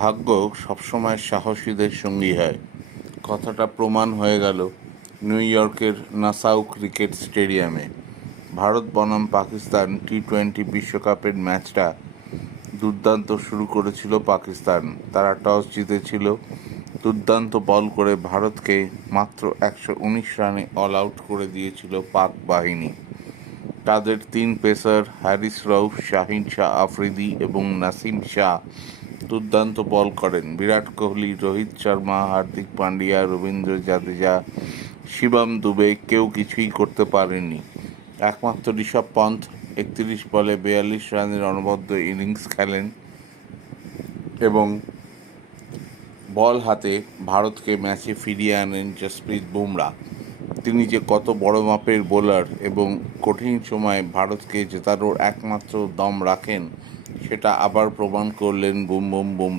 ভাগ্য সবসময় সাহসীদের সঙ্গী হয়, কথাটা প্রমাণ হয়ে গেল নিউ ইয়র্কের নাসাউ ক্রিকেট স্টেডিয়ামে। ভারত বনাম পাকিস্তান টি-20 বিশ্বকাপের ম্যাচটা দুর্দান্ত শুরু করেছিল পাকিস্তান। তারা টস জিতেছিল, দুর্দান্ত বল করে ভারতকে মাত্র 119 রানে অল আউট করে দিয়েছিল পাক বাহিনী। তাদের 3 পেসার হ্যারিস রউফ, শাহিন শাহ আফ্রিদি এবং নাসিম শাহ দুর্দান্ত বল করেন। বিরাট কোহলি, রোহিত শর্মা, হার্দিক পান্ডিয়া, রবীন্দ্র জাদেজা, শিবম দুবে কেউ কিছুই করতে পারেনি। একমাত্র ঋষভ পন্থ 31 বলে 42 রানের অনবদ্য ইনিংস খেলেন এবং বল হাতে ভারতকে ম্যাচে ফিরিয়ে আনেন জসপ্রীত বুমরা। তিনি যে কত বড় মাপের বোলার এবং কঠিন সময়ে ভারতকে জেতানোর একমাত্র দম রাখেন, সেটা আবার প্রমাণ করলেন বুম বুম বুমরা।